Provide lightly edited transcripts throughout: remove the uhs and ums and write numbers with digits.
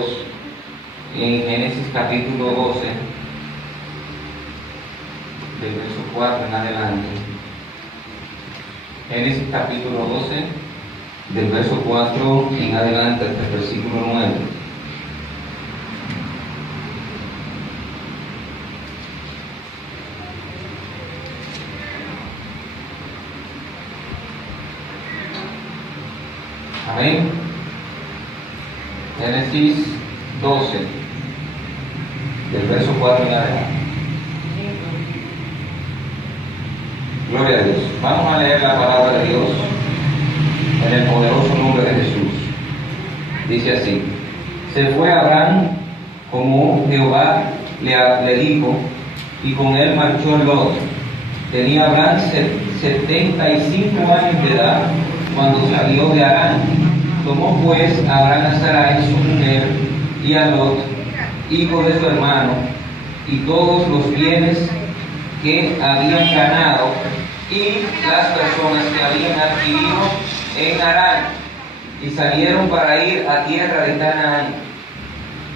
En Génesis capítulo 12, del verso 4 en adelante. Génesis capítulo 12, del verso 4 en adelante hasta el versículo 9. Amén. Génesis 12, del verso 4 en adelante. Gloria a Dios. Vamos a leer la palabra de Dios en el poderoso nombre de Jesús. Dice así: se fue Abraham como Jehová le dijo, y con él marchó Lot. Tenía Abraham 75 años de edad cuando salió de Harán. Tomó pues Abraham a Sarai su mujer y a Lot, hijo de su hermano, y todos los bienes que habían ganado y las personas que habían adquirido en Harán, y salieron para ir a tierra de Canaán.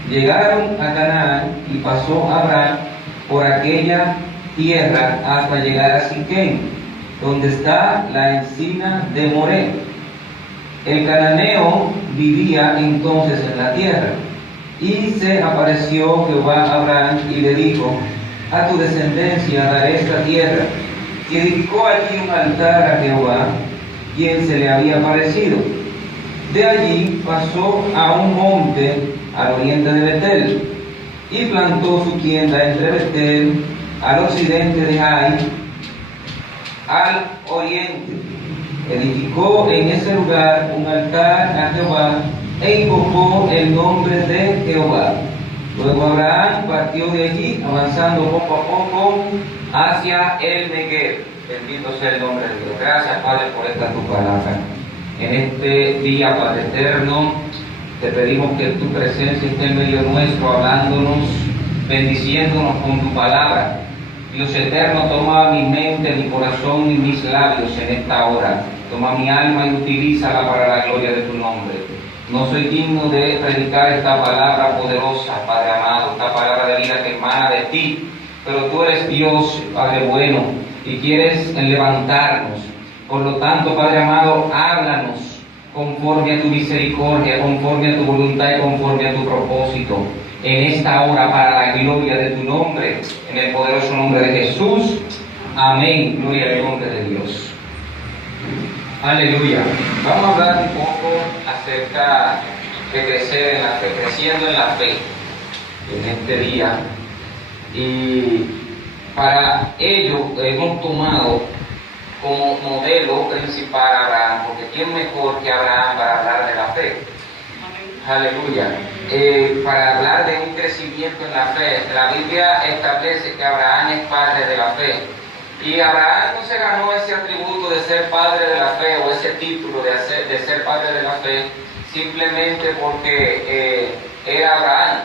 Llegaron a Canaán y pasó Abraham por aquella tierra hasta llegar a Siquem, donde está la encina de Moré. El cananeo vivía entonces en la tierra, y se apareció Jehová a Abraham y le dijo: a tu descendencia daré esta tierra. Y edificó allí un altar a Jehová, quien se le había aparecido. De allí pasó a un monte al oriente de Betel, y plantó su tienda entre Betel, al occidente de Jai, al oriente. Edificó en ese lugar un altar a Jehová e invocó el nombre de Jehová. Luego Abraham partió de allí, avanzando poco a poco hacia el Negev. Bendito sea el nombre de Dios. Gracias, Padre, por esta tu palabra. En este día, Padre eterno, te pedimos que tu presencia esté en medio nuestro, hablándonos, bendiciéndonos con tu palabra. Dios eterno, toma mi mente, mi corazón y mis labios en esta hora. Toma mi alma y utilízala para la gloria de tu nombre. No soy digno de predicar esta palabra poderosa, Padre amado, esta palabra de vida que emana de ti, pero tú eres Dios, Padre bueno, y quieres levantarnos. Por lo tanto, Padre amado, háblanos conforme a tu misericordia, conforme a tu voluntad y conforme a tu propósito. En esta hora, para la gloria de tu nombre, en el poderoso nombre de Jesús. Amén. Gloria al nombre de Dios. Aleluya. Vamos a hablar un poco acerca de crecer en la fe, creciendo en la fe en este día. Y para ello hemos tomado como modelo principal a Abraham, porque ¿quién mejor que Abraham para hablar de la fe? Aleluya. Para hablar de un crecimiento en la fe, la Biblia establece que Abraham es padre de la fe. Y Abraham no se ganó ese atributo de ser padre de la fe, o ese título de ser padre de la fe, simplemente porque era Abraham,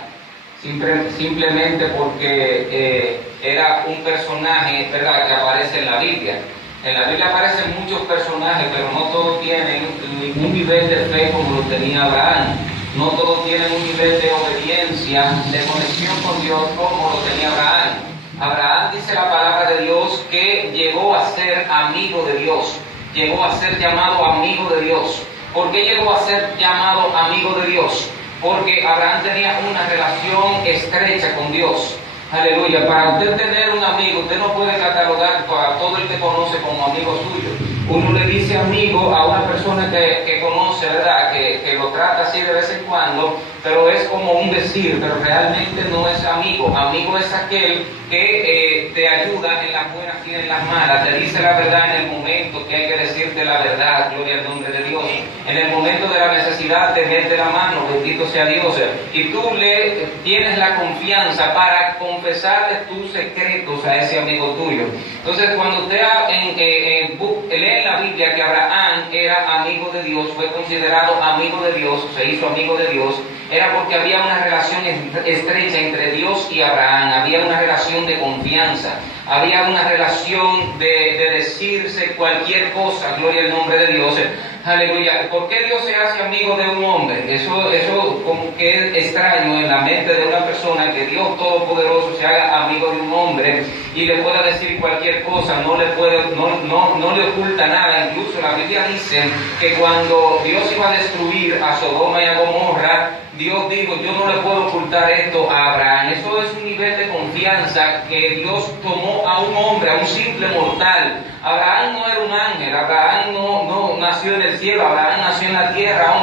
simplemente porque era un personaje, ¿verdad?, que aparece en la Biblia. En la Biblia aparecen muchos personajes, pero no todos tienen un nivel de fe como lo tenía Abraham. No todos tienen un nivel de obediencia, de conexión con Dios como lo tenía Abraham. Abraham, dice la palabra de Dios, que llegó a ser amigo de Dios, llegó a ser llamado amigo de Dios. ¿Por qué llegó a ser llamado amigo de Dios? Porque Abraham tenía una relación estrecha con Dios. Aleluya. Para usted tener un amigo, usted no puede catalogar a todo el que conoce como amigo suyo. Uno le dice amigo a una persona que conoce, ¿verdad?, que lo trata así de vez en cuando, pero es como un decir, pero realmente no es amigo. Amigo es aquel que te ayuda en las buenas y en las malas, te dice la verdad en el momento que hay que decirte la verdad, gloria al nombre de Dios. En el momento de la necesidad te mete la mano, bendito sea Dios. Y tú le tienes la confianza para confesarle tus secretos a ese amigo tuyo. Entonces, cuando usted lee en la Biblia que Abraham era amigo de Dios, fue considerado amigo de Dios, se hizo amigo de Dios, era porque había una relación estrecha entre Dios y Abraham, había una relación de confianza, había una relación de decirse cualquier cosa, gloria al nombre de Dios, Aleluya. ¿Por qué Dios se hace amigo de un hombre? Eso como que es extraño en la mente de una persona, que Dios Todopoderoso se haga amigo de un hombre y le pueda decir cualquier cosa, no le oculta nada. Incluso la Biblia dice que cuando Dios iba a destruir a Sodoma y a Gomorra, Dios dijo: yo no le puedo ocultar esto a Abraham. Eso es un nivel de confianza que Dios tomó a un hombre, a un simple mortal. Abraham no era un ángel, Abraham no nació en el cielo, Abraham nació en la tierra,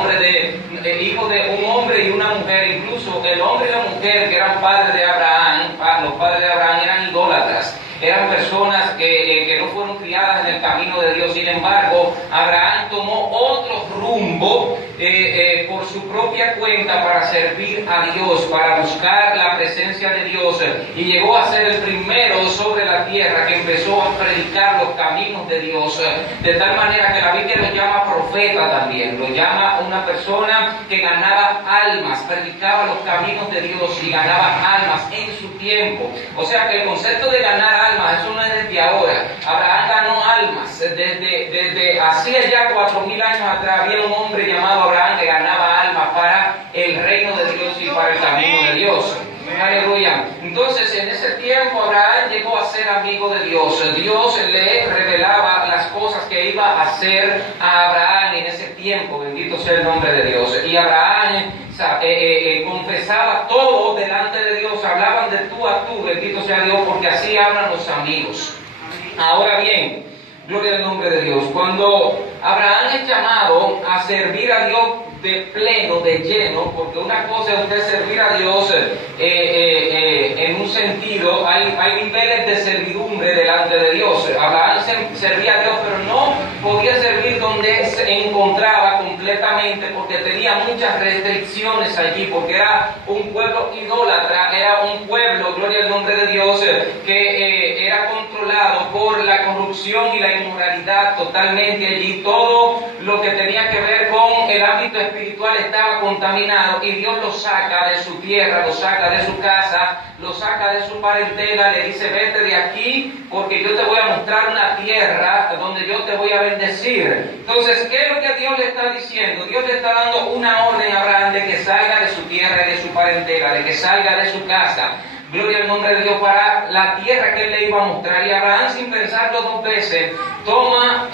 hijo de un hombre y una mujer. Incluso el hombre y la mujer que eran padres de Abraham, los padres de Abraham eran idólatras. Eran personas que no fueron criadas en el camino de Dios. Sin embargo, Abraham tomó otro rumbo por su propia cuenta para servir a Dios, para buscar la presencia de Dios, y llegó a ser el primero sobre la tierra que empezó a predicar los caminos de Dios, de tal manera que la Biblia lo llama profeta también, lo llama una persona que ganaba almas, predicaba los caminos de Dios y ganaba almas en su tiempo. O sea que el concepto de ganar almas, eso no es desde ahora. Abraham ganó almas desde hacía ya 4.000 años atrás. Había un hombre llamado Abraham que ganaba almas para el reino de Dios y para el camino de Dios. Aleluya. Entonces, en ese tiempo Abraham llegó a ser amigo de Dios. Dios le revelaba las cosas que iba a hacer a Abraham en ese tiempo. Bendito sea el nombre de Dios. Y Abraham confesaba todo delante de Dios. Hablaban de tú a tú, bendito sea Dios, porque así hablan los amigos. Ahora bien, gloria al nombre de Dios. Cuando Abraham es llamado a servir a Dios de pleno, de lleno, porque una cosa es usted servir a Dios en un sentido, hay niveles de servidumbre delante de Dios. Abraham servía a Dios, pero no podía servir donde se encontraba completamente, porque tenía muchas restricciones allí, porque era un pueblo idólatra, era un pueblo, gloria al nombre de Dios, que era controlado por la corrupción y la inmoralidad totalmente allí. Todo lo que tenía que ver con el ámbito espiritual estaba contaminado, y Dios lo saca de su tierra, lo saca de su casa, lo saca de su parentela, le dice: vete de aquí, porque yo te voy a mostrar una tierra donde yo te voy a bendecir. Entonces, ¿qué es lo que Dios le está diciendo? Dios le está dando una orden a Abraham de que salga de su tierra y de su parentela, de que salga de su casa. Gloria al nombre de Dios, para la tierra que él le iba a mostrar. Y Abraham, sin pensarlo dos veces, toma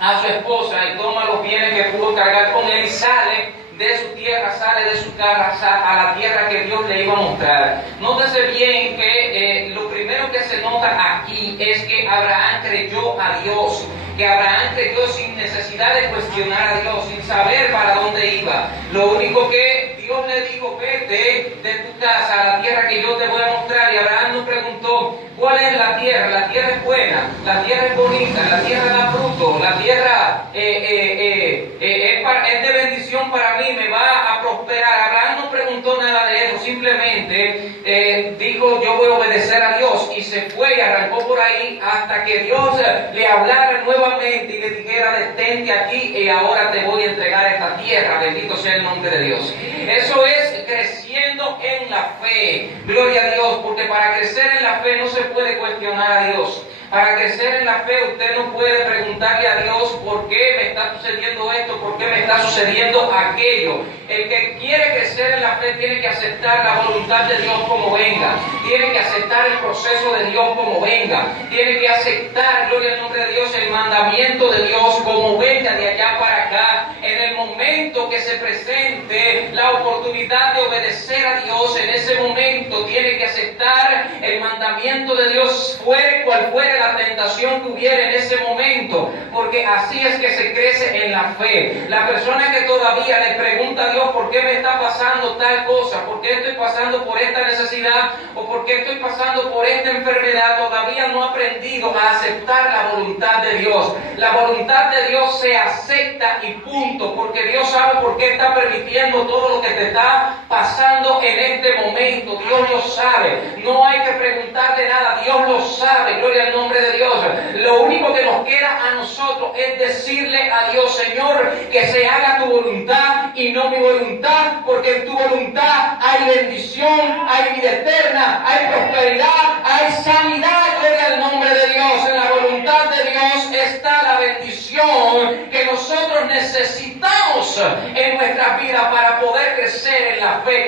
a su esposa y toma los bienes que pudo cargar con él y sale de su tierra, sale de su casa a la tierra que Dios le iba a mostrar. Nótese bien que lo primero que se nota aquí es que Abraham creyó a Dios, que Abraham creyó sin necesidad de cuestionar a Dios, sin saber para dónde iba. Lo único que Dios le dijo: vete de tu casa a la tierra que yo te voy a mostrar. Y Abraham no preguntó: ¿cuál es la tierra? La tierra es buena, la tierra es bonita, la tierra da fruto, la tierra es de bendición para mí, me va a prosperar. Abraham no preguntó nada de eso, simplemente dijo: yo voy a obedecer a Dios, y se fue y arrancó por ahí hasta que Dios le hablara nuevamente y le dijera: detente aquí y ahora te voy a entregar esta tierra. Bendito sea el nombre de Dios. Eso es creciendo en la fe. Gloria a Dios, porque para crecer en la fe no se puede cuestionar a Dios. Para crecer en la fe usted no puede preguntarle a Dios: ¿por qué me está sucediendo esto? ¿Por qué me está sucediendo aquello? El que quiere crecer en la fe tiene que aceptar la voluntad de Dios como venga. Tiene que aceptar el proceso de Dios como venga. Tiene que aceptar, gloria al nombre de Dios, el mandamiento de Dios como venga de allá para acá. En el momento que se presente la oportunidad de obedecer a Dios, en ese momento tiene que aceptar el mandamiento de Dios, fuere cual fuere la tentación que hubiera en ese momento, porque así es que se crece en la fe. La persona que todavía le pregunta a Dios: ¿por qué me está pasando tal cosa? ¿Por qué estoy pasando por esta necesidad? ¿O por qué estoy pasando por esta enfermedad? Todavía no ha aprendido a aceptar la voluntad de Dios. La voluntad de Dios se acepta y punto, porque Dios sabe por qué está permitiendo todo lo que te está pasando en este momento. Dios lo sabe, no hay que preguntarle nada, Dios lo sabe. Gloria al nombre de Dios. Lo único que nos queda a nosotros es decirle a Dios: Señor, que se haga tu voluntad y no mi voluntad, porque en tu voluntad hay bendición, hay vida eterna, hay prosperidad, hay sanidad. Gloria al nombre de Dios. En la voluntad de Dios está la bendición que nosotros necesitamos en nuestra vida para poder crecer en la fe,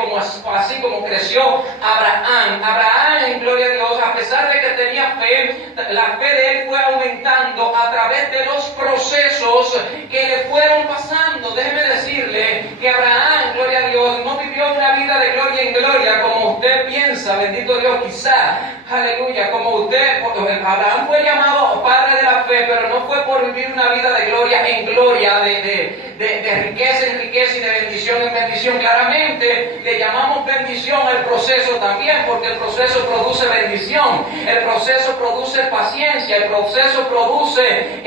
así como creció Abraham. Abraham, en gloria a Dios, a pesar de que tenía fe, la fe de él fue aumentando a través de los procesos que le fueron pasando. Déjeme decirle que Abraham, gloria a Dios, no vivió una vida de gloria en gloria como usted piensa, bendito Dios, quizá, aleluya, como usted. Abraham fue llamado padre de la fe, pero no fue por vivir una vida de gloria en gloria, de riqueza en riqueza y de bendición en bendición. Claramente le llamamos bendición al proceso también, porque el proceso produce bendición, el proceso produce paciencia, el proceso produce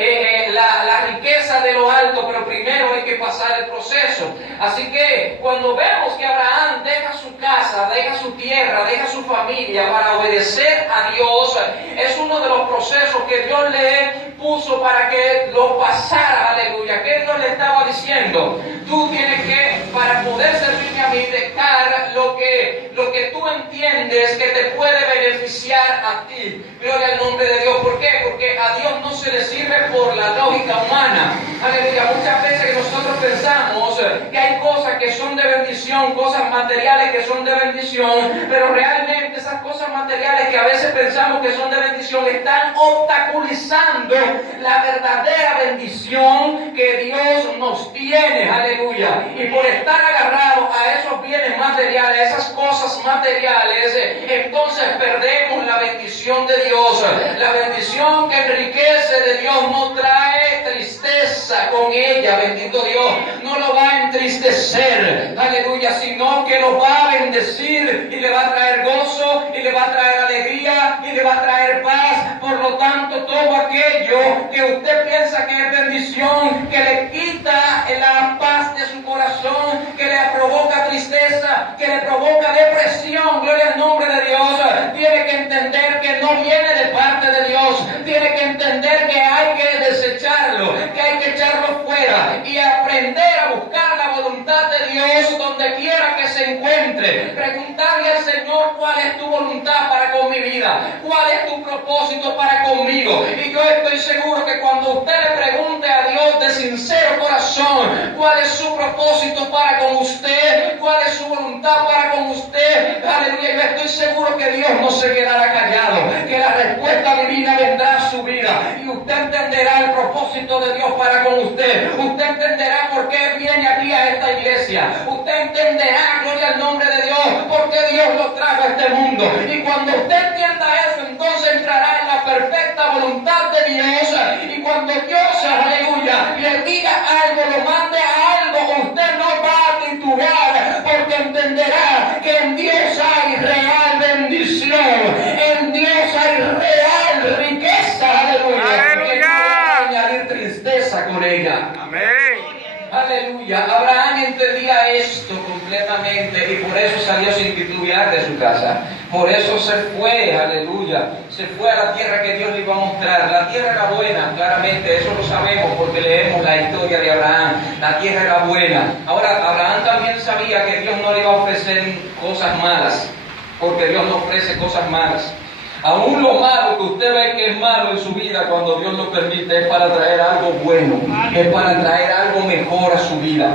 la riqueza de lo alto, pero primero hay que pasar el proceso. Así que cuando vemos que Abraham deja su casa, deja su tierra, deja su familia para obedecer a Dios, es uno de los procesos que Dios le puso para que lo pasara. Aleluya. ¿Qué Dios le estaba diciendo? Tú tienes que, para poder servirme a mí, dejar lo que tú entiendes que te puede beneficiar a ti. Gloria al nombre de Dios. ¿Por qué? Porque a Dios no se le sirve por la lógica humana. Aleluya. Muchas veces nosotros pensamos que hay cosas que son de bendición, cosas materiales que son de bendición, pero realmente esas cosas materiales que a veces pensamos que son de bendición están obstaculizando la verdadera bendición que Dios nos tiene. Aleluya. Y por estar agarrados a esos bienes materiales, a esas cosas materiales, entonces perdemos la bendición de Dios. La bendición que enriquece de Dios no trae tristeza con ella, bendito Dios. No lo va a entristecer, aleluya, sino que lo va a bendecir y le va a traer gozo y le va a traer alegría y le va a traer paz. Por lo tanto, todo aquello que usted piensa que es bendición, que le quita la paz de su corazón, que le provoca tristeza, que le provoca depresión, gloria al nombre de Dios, tiene que entender que no viene de parte de Dios. Tiene que entender que hay que desecharlo, que hay que echarlo fuera y aprender a buscar la voluntad de Dios donde quiera que se encuentre. Preguntarle al Señor: ¿cuál es tu voluntad para con mi vida? ¿Cuál es tu propósito para conmigo? Y yo estoy seguro que cuando usted le pregunte a Dios de sincero corazón cuál es su propósito para con usted, cuál es su voluntad para con usted, aleluya, yo estoy seguro que Dios no se quedará callado, que la respuesta divina vendrá a su vida y usted entenderá el propósito de Dios para con usted. Usted entenderá por qué viene aquí a esta iglesia. Usted entenderá, gloria al nombre de Dios, por qué Dios lo trajo a este mundo. Y cuando usted entienda eso, entonces entrará en la perfecta voluntad de Dios. Y cuando Dios, aleluya, le diga algo, lo mande a algo, usted no va a titubear, porque entenderá que en Dios hay real bendición, en Dios hay real riqueza, aleluya, que no va a añadir tristeza con ella. Amén. Aleluya. Abraham entendía esto completamente y por eso salió sin titubear de su casa. Por eso se fue, aleluya. Se fue a la tierra que Dios le iba a mostrar. La tierra era buena, claramente, eso lo sabemos porque leemos la historia de Abraham. La tierra era buena. Ahora, Abraham también sabía que Dios no le iba a ofrecer cosas malas, porque Dios no ofrece cosas malas. Aún lo malo que usted ve que es malo en su vida, cuando Dios lo permite, es para traer algo bueno, es para traer algo mejor a su vida.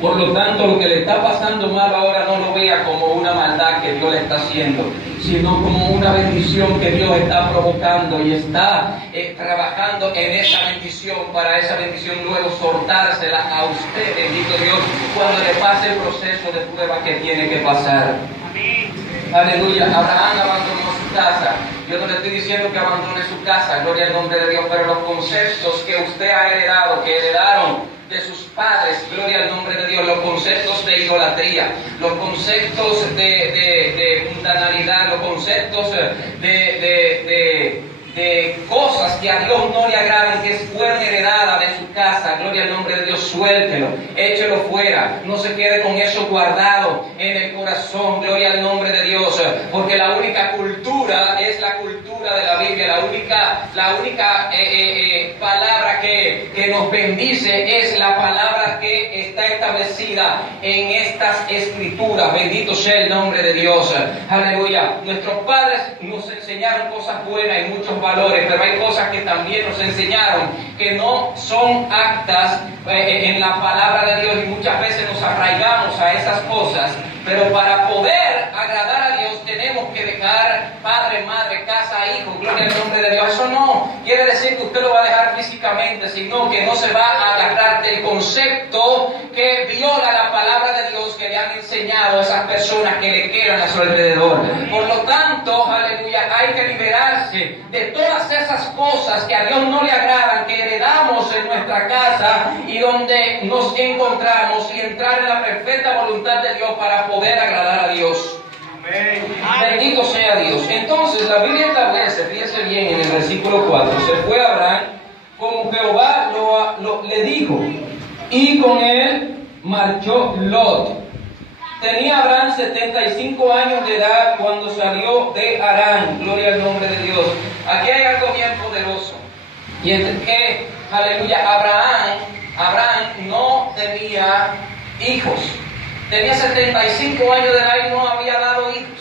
Por lo tanto, lo que le está pasando mal ahora no lo vea como una maldad que Dios le está haciendo, sino como una bendición que Dios está provocando y está trabajando en esa bendición, para esa bendición luego soltársela a usted, bendito Dios, cuando le pase el proceso de prueba que tiene que pasar. Aleluya. Abraham abandonó su casa. Yo no le estoy diciendo que abandone su casa, gloria al nombre de Dios, pero los conceptos que usted ha heredado, que heredaron de sus padres, gloria al nombre de Dios, los conceptos de idolatría, los conceptos de mundanalidad, los conceptos de cosas que a Dios no le agradan, que fueron heredadas de su casa, gloria al nombre de Dios, suéltelo, échelo fuera, no se quede con eso guardado en el corazón, gloria al nombre de Dios, porque la única cultura es la cultura de la Biblia, la única palabra que que nos bendice es la palabra que está establecida en estas escrituras. Bendito sea el nombre de Dios. Aleluya. Nuestros padres nos enseñaron cosas buenas y muchos valores, pero hay cosas que también nos enseñaron que no son aptas en la palabra de Dios, y muchas veces nos arraigamos a esas cosas. Pero para poder agradar a Dios tenemos que dejar padre, madre, casa, hijo, gloria al nombre de Dios. Eso no quiere decir que usted lo va a dejar físicamente, sino que no se va a agarrar del concepto que viola la palabra de Dios que le han enseñado a esas personas que le quedan a su alrededor. Por lo tanto, aleluya, hay que liberarse de todas esas cosas que a Dios no le agradan, que heredamos en nuestra casa y donde nos encontramos, y entrar en la perfecta voluntad de Dios para poder agradar a Dios. Bendito sea Dios. Entonces la Biblia establece, fíjese bien en el versículo 4, se fue Abraham como Jehová le dijo, y con él marchó Lot. Tenía Abraham 75 años de edad cuando salió de Harán. Gloria al nombre de Dios. Aquí hay algo bien poderoso, y es que, aleluya, Abraham no tenía hijos. Tenía 75 años de edad y no había dado hijos.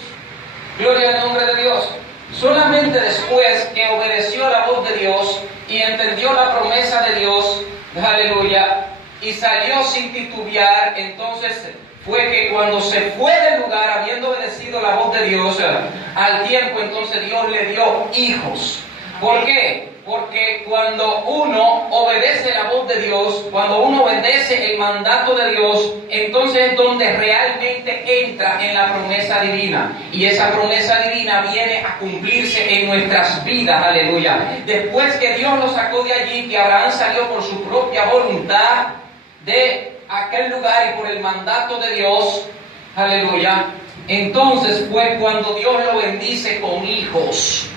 Gloria al nombre de Dios. Solamente después que obedeció la voz de Dios y entendió la promesa de Dios, aleluya, y salió sin titubear, entonces fue que cuando se fue del lugar, habiendo obedecido la voz de Dios, al tiempo entonces Dios le dio hijos. ¿Por qué? Porque cuando uno obedece la voz de Dios, cuando uno obedece el mandato de Dios, entonces es donde realmente entra en la promesa divina. Y esa promesa divina viene a cumplirse en nuestras vidas, aleluya. Después que Dios lo sacó de allí, que Abraham salió por su propia voluntad de aquel lugar y por el mandato de Dios, aleluya, entonces fue cuando Dios lo bendice con hijos.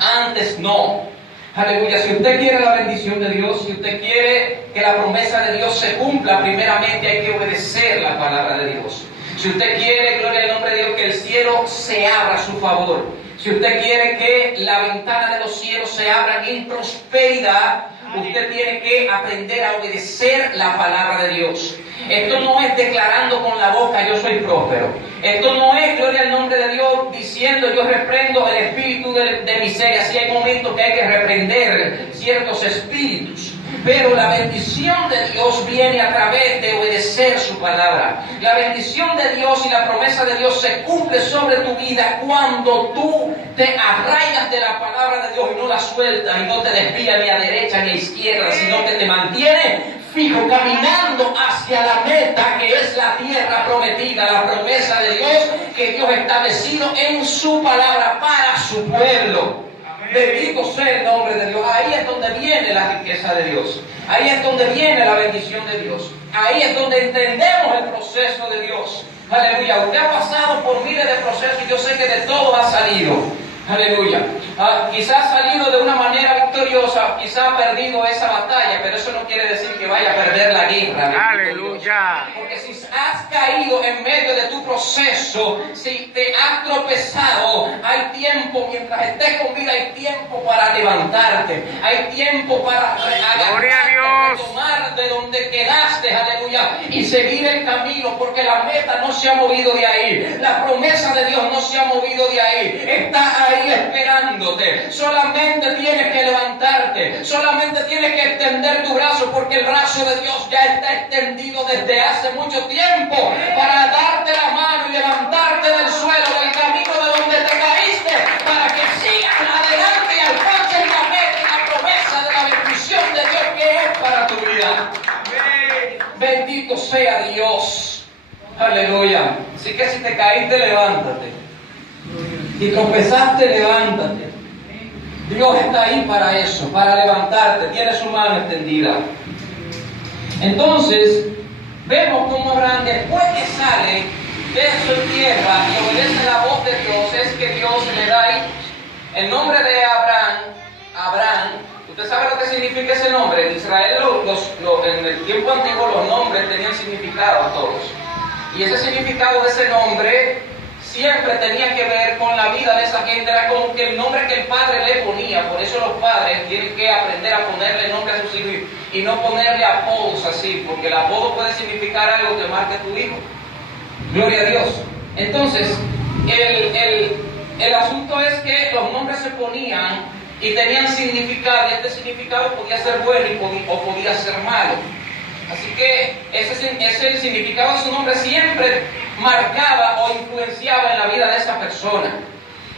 Antes no. Aleluya. Si usted quiere la bendición de Dios, si usted quiere que la promesa de Dios se cumpla, primeramente hay que obedecer la palabra de Dios. Si usted quiere, gloria al nombre de Dios, que el cielo se abra a su favor, si usted quiere que la ventana de los cielos se abra en prosperidad, usted tiene que aprender a obedecer la palabra de Dios. Esto no es declarando con la boca yo soy próspero. Esto no es, gloria al nombre de Dios, diciendo yo reprendo el espíritu de miseria. Sí hay momentos que hay que reprender ciertos espíritus, pero la bendición de Dios viene a través de obedecer su palabra. La bendición de Dios y la promesa de Dios se cumple sobre tu vida cuando tú te arraigas de la palabra de Dios y no la sueltas y no te desvías ni a derecha ni a izquierda, sino que te mantienes fijo, caminando hacia la meta que es la tierra prometida, la promesa de Dios que Dios ha establecido en su palabra para su pueblo. Bendito sea el nombre de Dios. Ahí es donde viene la riqueza de Dios. Ahí es donde viene la bendición de Dios. Ahí es donde entendemos el proceso de Dios. Aleluya. Usted ha pasado por miles de procesos y yo sé que de todo ha salido. Aleluya. Quizás ha salido de una manera victoriosa, quizás ha perdido esa batalla, pero eso no quiere decir que vaya a perder la guerra. Aleluya. Porque si has caído en medio de tu proceso, si te has tropezado, hay tiempo, mientras estés con vida, hay tiempo para levantarte, hay tiempo para retomar de donde quedaste, aleluya, y seguir el camino, porque la meta no se ha movido de ahí, la promesa de Dios no se ha movido de ahí, está ahí esperándote. Solamente tienes que levantarte, solamente tienes que extender tu brazo, porque el brazo de Dios ya está extendido desde hace mucho tiempo para darte la mano y levantarte del suelo, del camino de donde te caíste, para que sigas adelante y alcances la meta y la promesa de la bendición de Dios que es para tu vida. Bendito sea Dios. Aleluya. Así que si te caíste, levántate. Si tropezaste, levántate. Dios está ahí para eso, para levantarte. Tiene su mano extendida. Entonces, vemos cómo Abraham, después que sale de su tierra y obedece la voz de Dios, es que Dios le da hijos. El nombre de Abraham, ¿usted sabe lo que significa ese nombre? En Israel, en el tiempo antiguo, los nombres tenían significado todos. Y ese significado de ese nombre siempre tenía que ver con la vida de esa gente, era como que el nombre que el padre le ponía. Por eso los padres tienen que aprender a ponerle nombre a sus hijos y no ponerle apodos así, porque el apodo puede significar algo que marque a tu hijo. Gloria a Dios. Entonces, el asunto es que los nombres se ponían y tenían significado, y este significado podía ser bueno o podía ser malo. Así que ese significado de su nombre siempre marcaba o influenciaba en la vida de esa persona.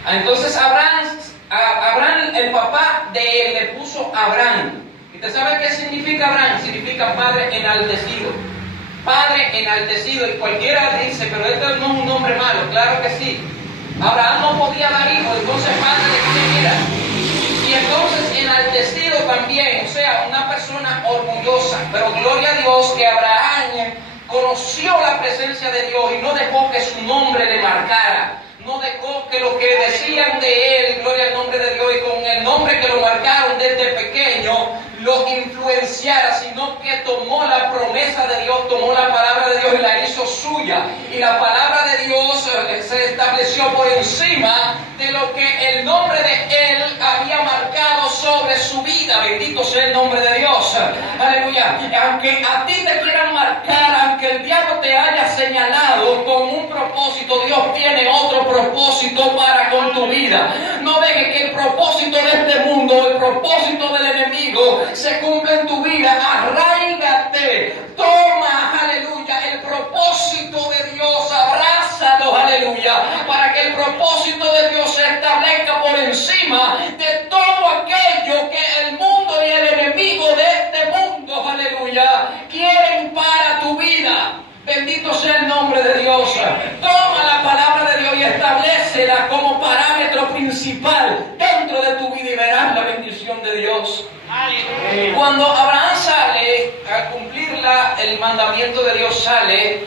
Entonces Abraham, el papá de él, le puso Abraham. ¿Y usted sabe qué significa Abraham? Significa padre enaltecido. Padre enaltecido. Y cualquiera dice, pero este no es un nombre malo. Claro que sí. Abraham no podía dar hijos, entonces padre de quién era. Y entonces enaltecido también, o sea, una persona orgullosa. Pero gloria a Dios que Abraham conoció la presencia de Dios y no dejó que su nombre le marcara. No dejó que lo que decían de él, gloria al nombre de Dios, y con el nombre que lo marcaron desde pequeño, lo influenciara, sino que tomó la promesa de Dios, tomó la palabra de Dios y la hizo suya. Y la palabra de Dios se estableció por encima de lo que el nombre de él había marcado sobre su vida. Bendito sea el nombre de Dios. Aleluya. Aunque a ti te quieran marcar, aunque el diablo te haya señalado con un propósito, Dios tiene otro propósito para con tu vida. No dejes que el propósito de este mundo, el propósito del enemigo, se cumpla en tu vida. Arráigate, toma, aleluya, el propósito de Dios, abrázalo, aleluya, para que el propósito de Dios se establezca por encima de todo aquello que el mundo y el enemigo de este mundo, aleluya, quieren para tu vida. Bendito sea el nombre de Dios. Toma la palabra de Dios y establécela como parámetro principal dentro de tu vida y verás la bendición de Dios. Cuando Abraham sale a cumplir el mandamiento de Dios, sale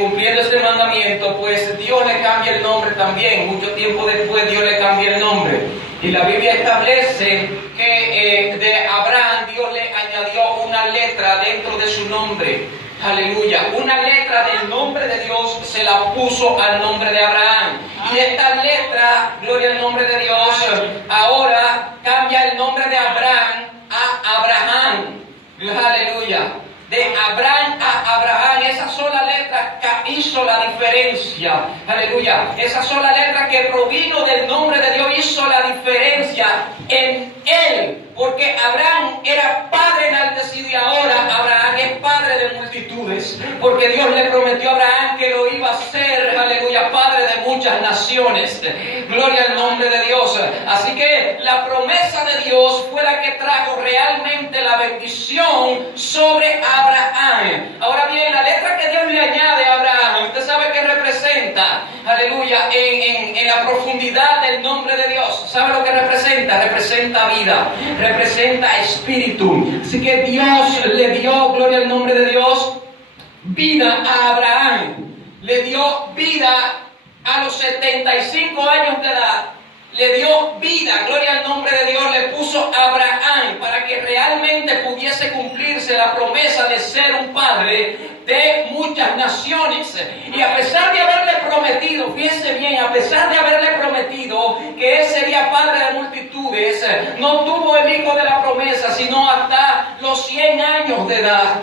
cumpliendo este mandamiento, pues Dios le cambia el nombre también. Mucho tiempo después Dios le cambia el nombre. Y la Biblia establece que de Abraham Dios le añadió una letra dentro de su nombre. Aleluya. Una letra del nombre de Dios se la puso al nombre de Abraham. Y esta letra, gloria al nombre de Dios, ahora cambia el nombre de Abraham a Abraham. Aleluya. De Abraham a Abraham, esa sola letra hizo la diferencia. Aleluya. Esa sola letra que provino del nombre de Dios hizo la diferencia en él. Porque Abraham era padre enaltecido y ahora Abraham es padre de multitudes. Porque Dios le prometió a Abraham que lo iba a hacer, aleluya, padre de muchas naciones. Gloria al nombre de Dios. Así que la promesa de Dios fue la que trajo realmente la bendición sobre Abraham. Ahora bien, la letra que Dios le añade a Abraham, usted sabe qué representa, aleluya, en la profundidad del nombre de Dios. ¿Sabe lo que representa? Representa vida, representa espíritu. Así que Dios le dio, gloria al nombre de Dios, vida a Abraham. Le dio vida a los 75 años de edad. Le dio vida, gloria al nombre de Dios, le puso Abraham para que realmente pudiese cumplirse la promesa de ser un padre de muchas naciones. Y a pesar de haberle prometido, fíjense bien, a pesar de haberle prometido que él sería padre de multitudes, no tuvo el hijo de la promesa, sino hasta los 100 años de edad.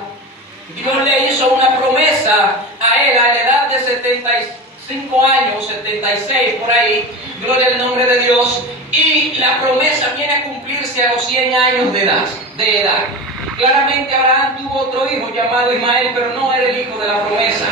Dios le hizo una promesa a él a la edad de 75 años, 76 por ahí, gloria al nombre de Dios, y la promesa viene a cumplirse a los 100 años de edad. Claramente Abraham tuvo otro hijo llamado Ismael, pero no era el hijo de la promesa.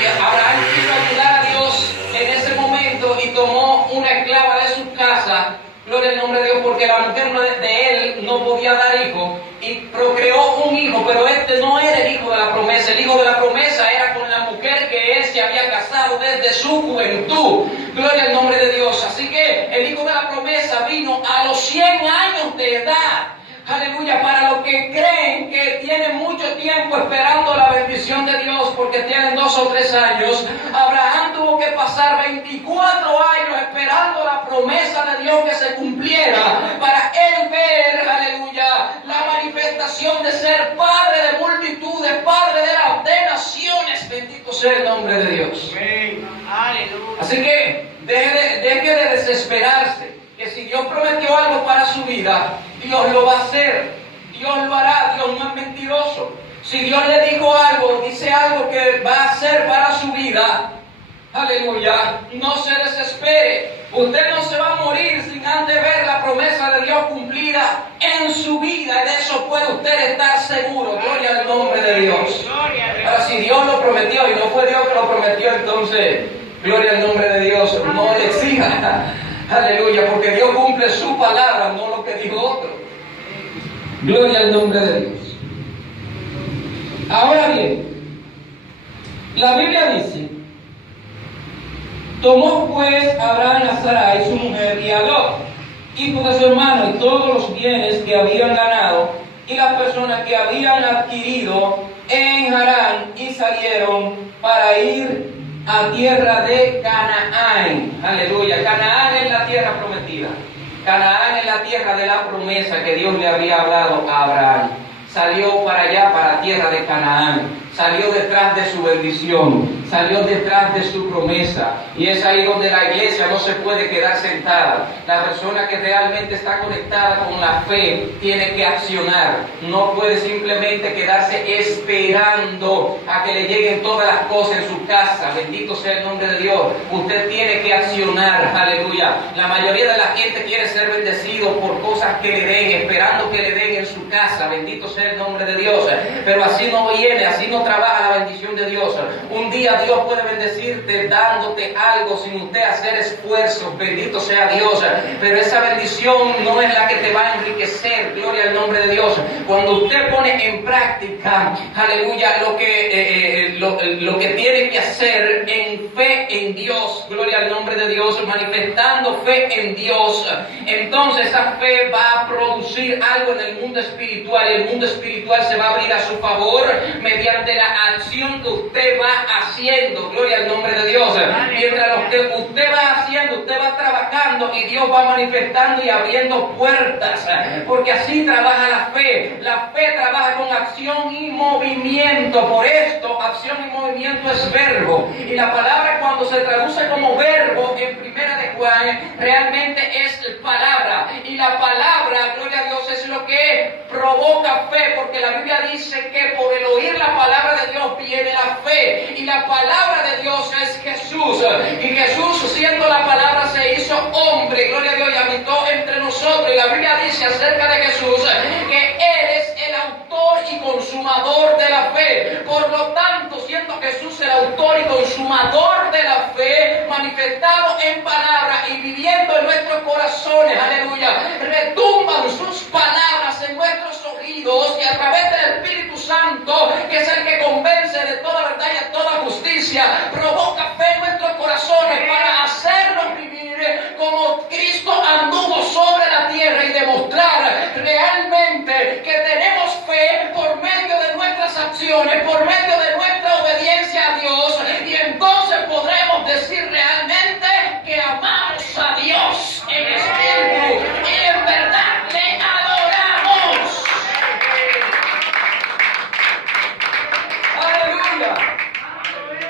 Y Abraham quiso ayudar a Dios en ese momento y tomó una esclava de su casa, gloria al nombre de Dios, porque la mujer de él no podía dar hijo, y procreó un hijo, pero este no era el hijo de la promesa. El hijo de la promesa era con la mujer que él se había casado desde su juventud. Gloria al nombre de Dios. Así que el hijo de la promesa vino a los 100 años de edad. Aleluya, para los que creen que tienen mucho tiempo esperando la bendición de Dios porque tienen 2 o 3 años, Abraham tuvo que pasar 24 años esperando la promesa de Dios que se cumpliera para él ver, aleluya, la manifestación de ser padre de multitudes, padre de naciones. Bendito sea el nombre de Dios. Amén. Aleluya. Así que deje de desesperarse, que si Dios prometió algo para su vida, Dios lo va a hacer, Dios lo hará, Dios no es mentiroso. Si Dios le dijo algo, dice algo que va a hacer para su vida, aleluya, no se desespere. Usted no se va a morir sin antes ver la promesa de Dios cumplida en su vida. De eso puede usted estar seguro. Gloria al nombre de Dios. Ahora, si Dios lo prometió y no fue Dios que lo prometió, entonces, gloria al nombre de Dios, no le exija. Aleluya, porque Dios cumple su palabra, no lo que dijo otro. Gloria al nombre de Dios. Ahora bien, la Biblia dice: tomó pues Abraham a Sarai su mujer y a Lot, hijo de su hermano, y todos los bienes que habían ganado y las personas que habían adquirido en Harán, y salieron para ir a tierra de Canaán. Aleluya. Canaán es la tierra prometida. Canaán es la tierra de la promesa que Dios le había hablado a Abraham. Salió para allá, para tierra de Canaán. Salió detrás de su bendición, salió detrás de su promesa. Y es ahí donde la iglesia no se puede quedar sentada. La persona que realmente está conectada con la fe tiene que accionar. No puede simplemente quedarse esperando a que le lleguen todas las cosas en su casa. Bendito sea el nombre de Dios. Usted tiene que accionar, aleluya. La mayoría de la gente quiere ser bendecido por cosas que le den, esperando que le den en su casa. Bendito sea el nombre de Dios. Pero así no viene, así no trabaja la bendición de Dios. Un día Dios puede bendecirte dándote algo sin usted hacer esfuerzo. Bendito sea Dios. Pero esa bendición no es la que te va a enriquecer. Gloria al nombre de Dios. Cuando usted pone en práctica, aleluya, lo que tiene que hacer en fe en Dios, gloria al nombre de Dios, manifestando fe en Dios, entonces esa fe va a producir algo en el mundo espiritual, y el mundo espiritual se va a abrir a su favor mediante la acción que usted va haciendo. Gloria al nombre de Dios. Mientras lo que usted va haciendo, usted va trabajando, y Dios va manifestando y abriendo puertas, porque así trabaja la fe. La fe trabaja con acción y movimiento. Por esto, acción y movimiento es verbo, y la palabra, cuando se traduce como verbo en Primera de Juan, realmente es palabra, y la palabra, gloria a Dios, es lo que provoca fe, porque la Biblia dice que por el oír la palabra de Dios viene la fe, y la palabra de Dios es Jesús, y Jesús, siendo la palabra, se hizo hombre, gloria a Dios, y habitó entre nosotros. Y la Biblia dice acerca de Jesús que Él es el autor y consumador de la fe. Por lo tanto, siendo Jesús el autor y consumador de la fe, manifestado en palabra y viviendo en nuestros corazones, aleluya, retumban sus palabras en nuestros oídos, y a través del Espíritu Santo, que es el que convence de toda verdad y de toda justicia, provoca fe en nuestros corazones para hacernos vivir como Cristo anduvo sobre la tierra, y demostrar realmente que tenemos fe por medio de nuestras acciones, por medio de nuestra obediencia a Dios, y entonces podremos decir realmente que amamos a Dios en espíritu y en verdad le adoramos. Aleluya.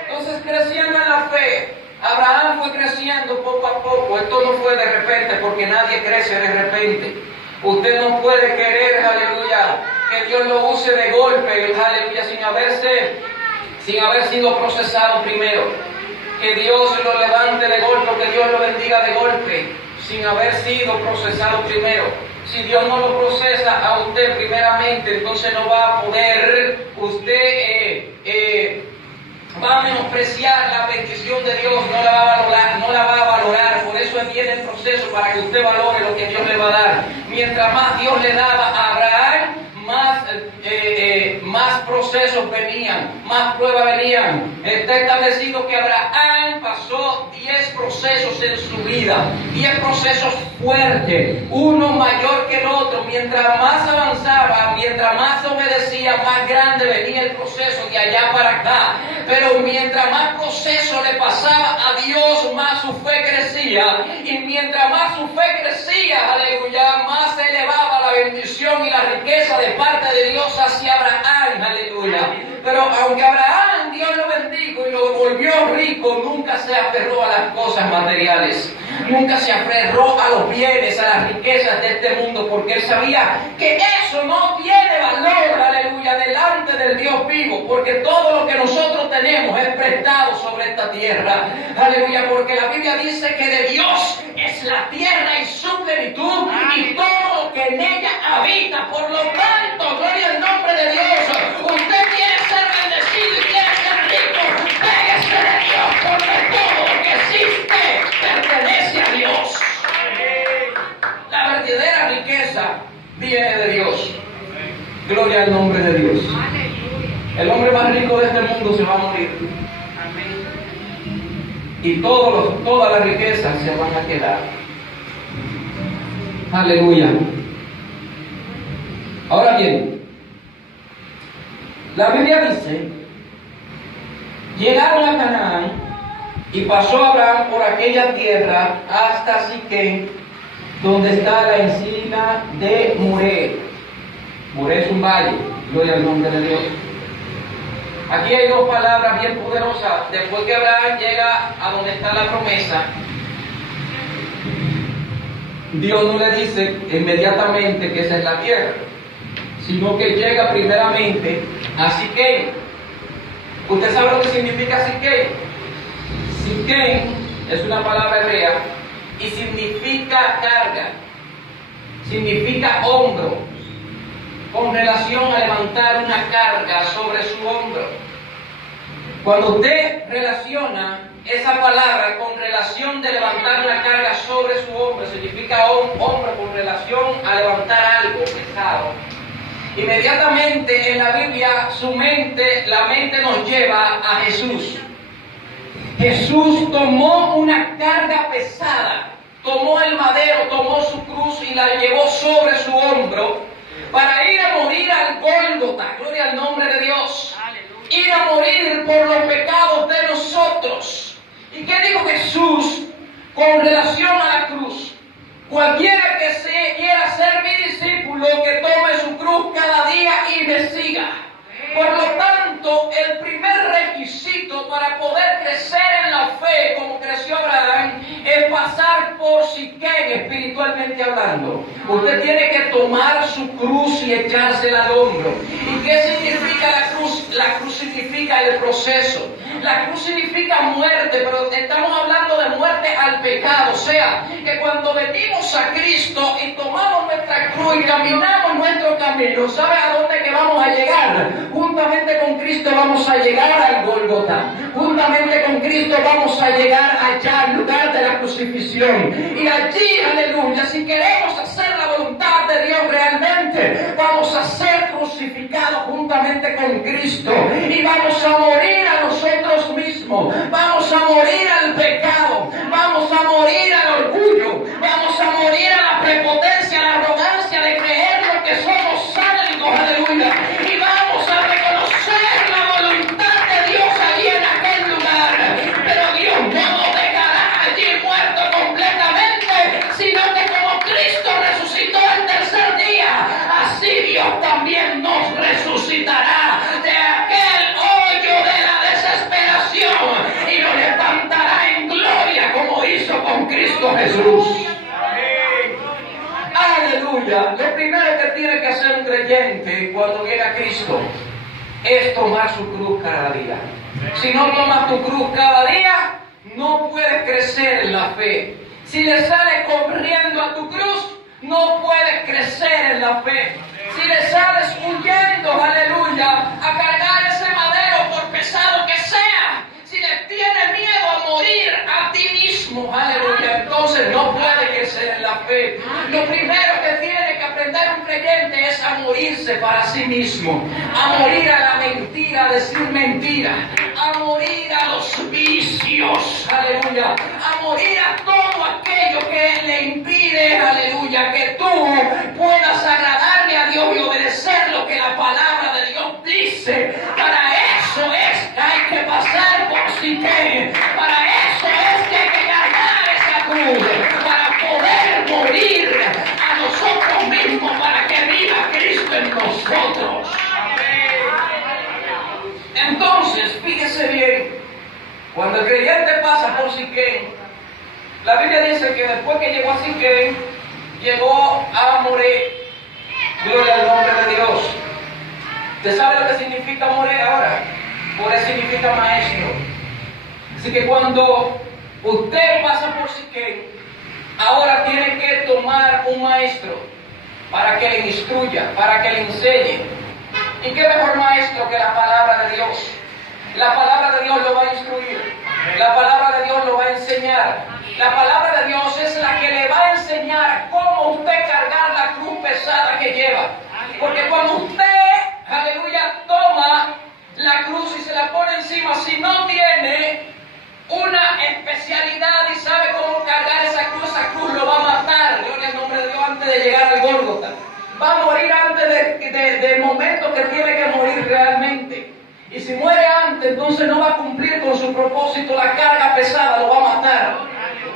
Entonces, creciendo en la fe, Abraham fue creciendo poco a poco. Esto no fue de repente, porque nadie crece de repente. Usted no puede querer, aleluya, que Dios lo use de golpe, aleluya, sin haber sido procesado primero. Que Dios lo levante de golpe, que Dios lo bendiga de golpe, sin haber sido procesado primero. Si Dios no lo procesa a usted primeramente, entonces no va a poder usted va a menospreciar la bendición de Dios, no la va a valorar. Por eso viene el proceso, para que usted valore lo que Dios le va a dar. Mientras más Dios le daba a Abraham, más procesos venían, más pruebas venían. Está establecido que Abraham pasó 10 procesos en su vida, 10 procesos fuertes, uno mayor que el otro. Mientras más avanzaba, mientras más obedecía, más grande venía el proceso de allá para acá. Pero mientras más proceso le pasaba a Dios, más su fe crecía, y mientras más su fe crecía, aleluya, más se elevaba la bendición y la riqueza de parte de Dios hacia Abraham, aleluya. Pero aunque Abraham Dios lo bendijo y lo volvió rico, nunca se aferró a las cosas materiales. Nunca se aferró a los bienes, a las riquezas de este mundo, porque él sabía que eso no tiene valor, aleluya, delante del Dios vivo, porque todo lo que nosotros tenemos es prestado sobre esta tierra, aleluya, porque la Biblia dice que de Dios es la tierra y su plenitud y todo lo que en ella habita. Por lo tanto, gloria al nombre de Dios. Usted quiere ser bendecido y quiere ser rico, pégase de Dios, porque todo lo que existe pertenece a Dios. La verdadera riqueza viene de Dios. Gloria al nombre de Dios. El hombre más rico de este mundo se va a morir. Y todas las riquezas se van a quedar. Aleluya. Ahora bien, la Biblia dice: llegaron a Canaán y pasó Abraham por aquella tierra hasta Siquem, donde está la encina de Moré. Moré es un valle, gloria al nombre de Dios. Aquí hay dos palabras bien poderosas. Después que Abraham llega a donde está la promesa, Dios no le dice inmediatamente que esa es la tierra, sino que llega primeramente a Siquem. ¿Usted sabe lo que significa Siquem? Siquem es una palabra hebrea y significa carga, significa hombro, con relación a levantar una carga sobre su hombro. Cuando usted relaciona esa palabra con relación de levantar una carga sobre su hombro, significa hombro con relación a levantar algo pesado. Inmediatamente en la Biblia la mente nos lleva a Jesús. Jesús tomó una carga pesada, tomó el madero, tomó su cruz y la llevó sobre su hombro para ir a morir al Gólgota, gloria al nombre de Dios. Ir a morir por los pecados de nosotros. ¿Y qué dijo Jesús con relación a la cruz? Cualquiera que quiera ser mi discípulo, que tome su cruz cada día y me siga. Por lo tanto, el primer requisito para poder crecer en la fe, como creció Abraham, es pasar por Siquem, espiritualmente hablando. Usted tiene que tomar su cruz y echársela al hombro. ¿Y qué significa la cruz? La cruz significa el proceso. La cruz significa muerte, pero estamos hablando de muerte al pecado. O sea, que cuando venimos a Cristo y tomamos nuestra cruz y caminamos nuestro camino, ¿sabe a dónde que vamos a llegar? Juntamente con Cristo vamos a llegar al Gólgota. Juntamente con Cristo vamos a llegar allá al lugar de la crucifixión. Y allí, aleluya, si queremos hacer la voluntad de Dios realmente, vamos a ser crucificados juntamente con Cristo. Y vamos a morir a nosotros mismos. Vamos a morir al pecado. Vamos a morir al orgullo. Vamos a morir a la prepotencia, a la arrogancia de creer lo que somos salvos, aleluya. Y vamos a reconocer la voluntad de Dios allí en aquel lugar. Pero Dios no nos dejará allí muerto completamente, sino que como Cristo resucitó el tercer día, así Dios también nos resucitará de aquel hoyo de la desesperación y nos levantará en gloria como hizo con Cristo Jesús. Aleluya. Lo primero que tiene que hacer un creyente cuando viene a Cristo es tomar su cruz cada día. Si no tomas tu cruz cada día, no puedes crecer en la fe. Si le sales corriendo a tu cruz, no puedes crecer en la fe. Si le sales huyendo, aleluya, a cargar ese madero por pesado que sea, si le tienes miedo a morir a ti mismo, aleluya, entonces no puede crecer en la fe. Lo primero que tiene que aprender un creyente es a morirse para sí mismo, a morir a la mentira, a decir mentira, a morir a los vicios, aleluya, a morir a todo aquello que le impide, aleluya, que tú puedas agradarle a Dios y obedecer lo que la palabra de Dios dice. Para eso es que hay que pasar por Siquem. Para eso es que hay que ganar esa cruz, para poder morir a nosotros mismos, para que viva Cristo. Siquén, la Biblia dice que después que llegó a Siquén, llegó a Moré. Gloria al nombre de Dios. ¿Usted sabe lo que significa Moré ahora? Moré significa maestro. Así que cuando usted pasa por Siquén, ahora tiene que tomar un maestro para que le instruya, para que le enseñe. ¿Y qué mejor maestro que la palabra de Dios? La palabra de Dios lo va a instruir. La palabra de Dios lo va a enseñar. La palabra de Dios es la que le va a enseñar cómo usted cargar la cruz pesada que lleva. Porque cuando usted, aleluya, toma la cruz y se la pone encima, si no tiene una especialidad y sabe cómo cargar esa cruz lo va a matar. Gloria al nombre de Dios, antes de llegar al Gólgota. Va a morir antes del momento que tiene que morir realmente. Y si muere antes, entonces no va a cumplir con su propósito. La carga pesada lo va a matar.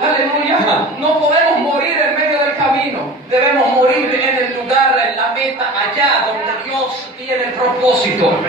Aleluya. No podemos morir en medio del camino. Debemos morir en el lugar, en la meta, allá donde Dios tiene el propósito.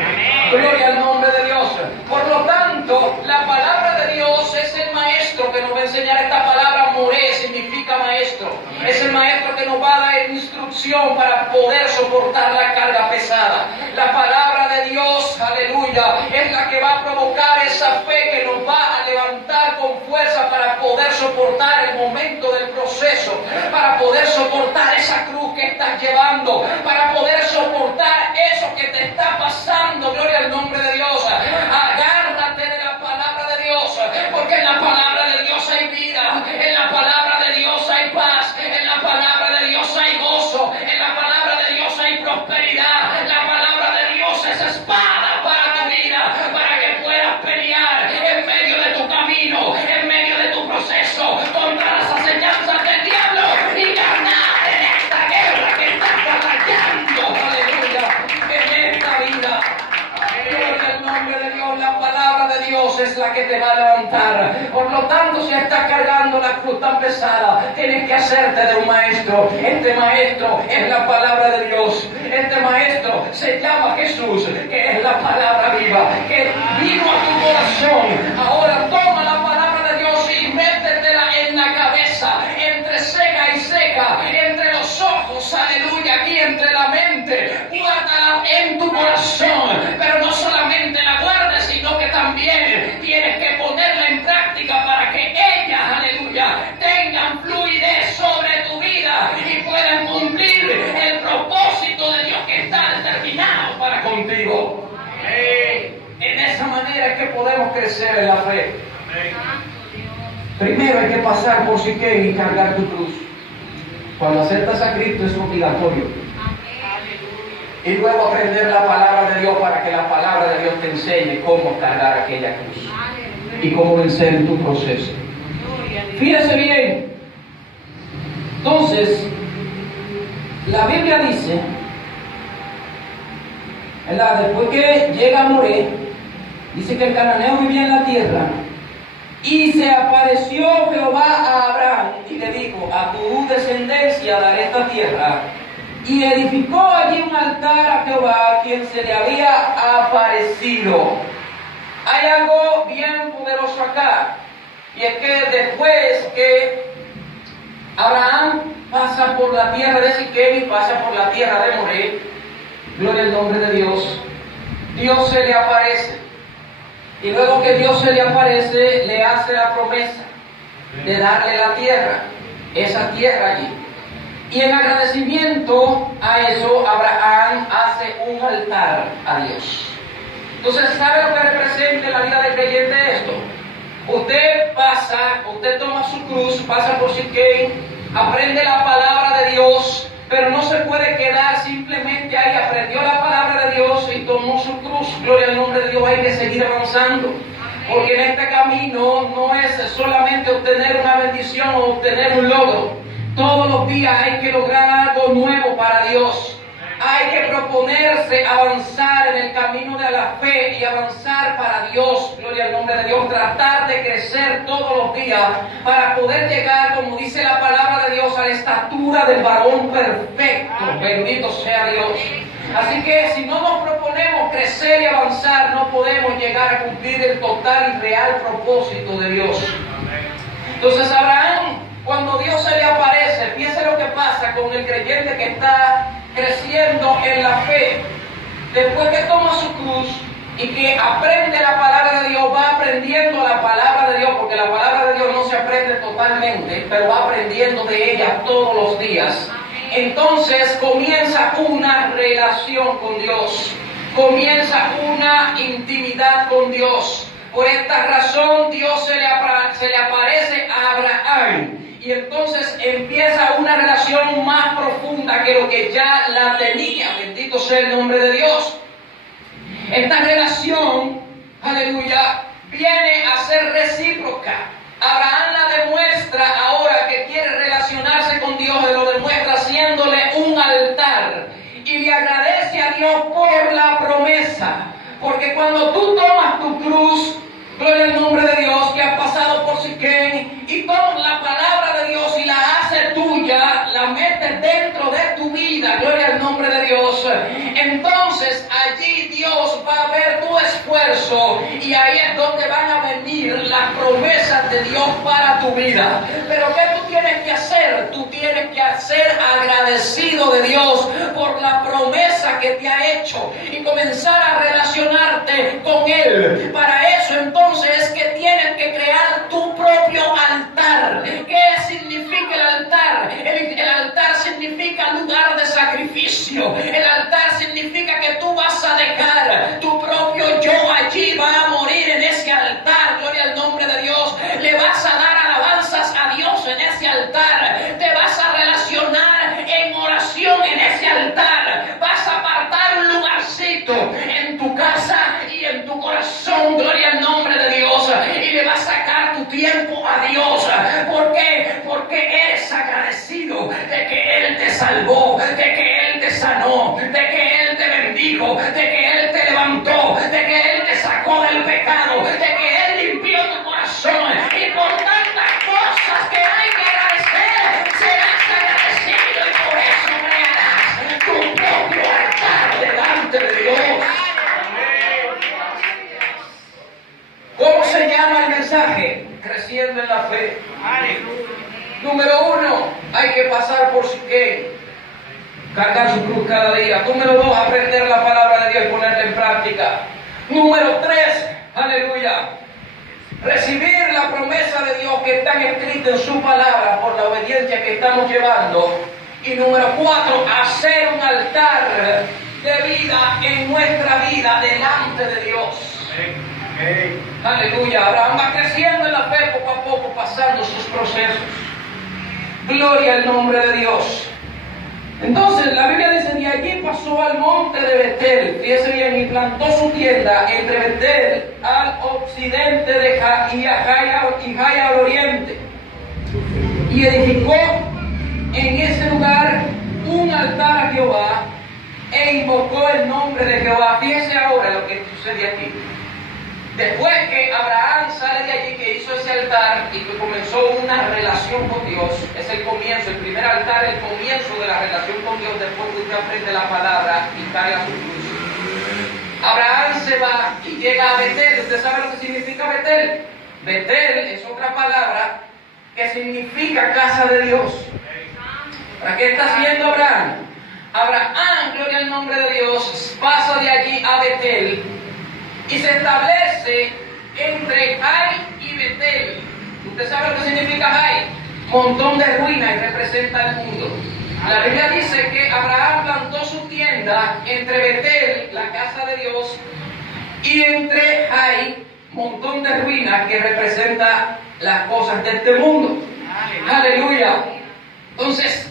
Gloria al nombre de Dios. Por lo tanto, la palabra de Dios es el maestro que nos va a enseñar. Esta palabra moré significa maestro. Es el maestro que nos va a dar instrucción para poder soportar la carga pesada. La palabra de Dios, aleluya, es la que va a provocar esa fe que nos va a levantar con fuerza para poder soportar el momento del proceso, para poder soportar esa cruz que estás llevando, para poder soportar eso que te está pasando. Gloria al nombre de Dios. Agárrate de la palabra de Dios, porque en la palabra de Dios hay vida, en la palabra de Dios hay paz, en la palabra de Dios hay gozo, en la palabra de Dios hay prosperidad. La palabra de Dios es espada para tu vida, para que puedas pelear en medio de tu camino, en medio de tu proceso, contra las acechanzas del diablo y ganar en esta guerra que estás batallando. Aleluya, en esta vida. Gloria al nombre de Dios. La palabra de Dios es la que te va a levantar. Por lo tanto, si estás cargando la cruz tan pesada, tienes que hacerte de un maestro. Este maestro es la palabra de Dios. Este maestro se llama Jesús, que es la palabra viva, que vino a tu corazón. Ahora toma la palabra de Dios y métetela en la cabeza, entre ceja y ceja, entre los ojos, aleluya, aquí entre la mente. Guárdala en tu corazón, pero no solamente la guardes, sino que también tienes que ponerla en práctica para que ellas, aleluya, tengan fluidez sobre tu vida y puedan cumplir el propósito de Dios que está determinado para contigo. En esa manera es que podemos crecer en la fe. Primero hay que pasar por Siquén y cargar tu cruz. Cuando aceptas a Cristo es obligatorio. Y luego aprender la palabra de Dios para que la palabra de Dios te enseñe cómo cargar aquella cruz y cómo vencer en tu proceso. Fíjese bien. Entonces, la Biblia dice, ¿verdad? Después que llega a Moré, dice que el cananeo vivía en la tierra. Y se apareció Jehová a Abraham y le dijo: a tu descendencia daré esta tierra. Y edificó allí un altar a Jehová, a quien se le había aparecido. Hay algo bien poderoso acá, y es que después que Abraham pasa por la tierra de Siquem y pasa por la tierra de Moré, gloria al nombre de Dios, Dios se le aparece. Y luego que Dios se le aparece, le hace la promesa de darle la tierra, esa tierra allí. Y en agradecimiento a eso, Abraham hace un altar a Dios. Entonces, ¿sabe lo que representa en la vida del creyente esto? Usted pasa, usted toma su cruz, pasa por Siquem, aprende la palabra de Dios, pero no se puede quedar simplemente ahí. Aprendió la palabra de Dios y tomó su cruz. Gloria al nombre de Dios, hay que seguir avanzando. Porque en este camino no es solamente obtener una bendición o obtener un logro. Todos los días hay que lograr algo nuevo para Dios. Hay que proponerse avanzar en el camino de la fe y avanzar para Dios. Gloria al nombre de Dios. Tratar de crecer todos los días para poder llegar, como dice la palabra de Dios, a la estatura del varón perfecto. Bendito sea Dios. Así que si no nos proponemos crecer y avanzar, no podemos llegar a cumplir el total y real propósito de Dios. Entonces Abraham, cuando Dios se le aparece, fíjense lo que pasa con el creyente que está creciendo en la fe. Después que toma su cruz y que aprende la palabra de Dios, va aprendiendo la palabra de Dios, porque la palabra de Dios no se aprende totalmente, pero va aprendiendo de ella todos los días. Entonces comienza una relación con Dios, comienza una intimidad con Dios. Por esta razón Dios se le aparece a Abraham. Y entonces empieza una relación más profunda que lo que ya la tenía. Bendito sea el nombre de Dios. Esta relación, aleluya, viene a ser recíproca. Abraham la demuestra ahora que quiere relacionarse con Dios, y lo demuestra haciéndole un altar. Y le agradece a Dios por la promesa. Porque cuando tú tomas tu cruz, gloria al nombre de Dios, que has pasado por Siquén, y tomas la palabra de Dios y la haces tuya, la metes dentro de tu vida, gloria al nombre de Dios, entonces allí Dios va a ver tu esfuerzo y ahí es donde van a venir las promesas de Dios para tu vida. Pero ¿qué tú tienes que hacer? Tú tienes que ser agradecido de Dios por la promesa que te ha hecho y comenzar a relacionarte con Él. Para eso entonces es que tienes que crear tu propio altar. ¿Qué significa el altar? El altar significa lugar de sacrificio. El altar significa que tú vas a dejar tu propio yo allí, va a morir en ese altar, gloria al nombre de Dios. Le vas a dar alabanzas a Dios en ese altar. Te vas a relacionar en oración en ese altar. Vas a apartar un lugarcito en tu casa y en tu corazón, gloria al nombre de Dios, y le vas a sacar tu tiempo a Dios. ¿Por qué? Porque eres agradecido de que Él te salvó, de que Él te sanó, de que Él te bendijo, de que Él te levantó, de que Él te sacó del pecado, de que Él limpió tu corazón. Y por tantas cosas que hay que agradecer, serás agradecido y por eso crearás tu propio altar delante de Dios. ¿Cómo se llama el mensaje? Creciendo en la fe. Número 1, hay que pasar por Siquén, cargar su cruz cada día. Número 2, aprender la palabra de Dios y ponerla en práctica. Número 3, aleluya, recibir la promesa de Dios que está escrita en su palabra por la obediencia que estamos llevando. Y número 4, hacer un altar de vida en nuestra vida delante de Dios. Aleluya. Abraham va creciendo en la fe poco a poco, pasando sus procesos. Gloria al nombre de Dios. Entonces la Biblia dice: y allí pasó al monte de Betel, fíjese bien, y plantó su tienda entre Betel al occidente de Jai al oriente, y edificó en ese lugar un altar a Jehová e invocó el nombre de Jehová. Fíjese ahora lo que sucede aquí. Después que Abraham sale de allí, que hizo ese altar y que comenzó una relación con Dios, es el comienzo, el primer altar, el comienzo de la relación con Dios, después que usted aprende la palabra y carga su cruz. Abraham se va y llega a Betel. ¿Usted sabe lo que significa Betel? Betel es otra palabra que significa casa de Dios. ¿Para qué está haciendo Abraham? Abraham, gloria al nombre de Dios, pasa de allí a Betel y se establece entre Jai y Betel. ¿Usted sabe lo que significa Jai? Montón de ruinas, y representa el mundo. La Biblia dice que Abraham plantó su tienda entre Betel, la casa de Dios, y entre Jai, montón de ruinas, que representa las cosas de este mundo. Aleluya. Entonces,